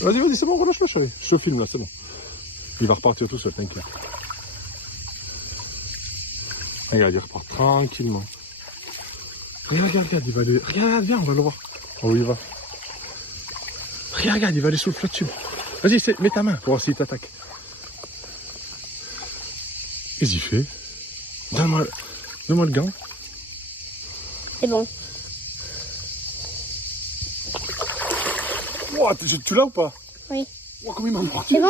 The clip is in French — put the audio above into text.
Vas-y, vas-y, c'est bon, relâche-le, chérie. Je te filme là, c'est bon. Il va repartir tout seul, t'inquiète. Regarde, il repart tranquillement. Regarde, il va aller... Regarde, viens, on va le voir. Oh, il va. Regarde, il va aller sous le flat tube. Vas-y, mets ta main pour voir s'il t'attaque. Qu'est-ce qu'il fait? Donne-moi le gant. C'est bon. Wow, tu l'as ou pas? Oui. Wow, comment il m'a mordu. C'est bon?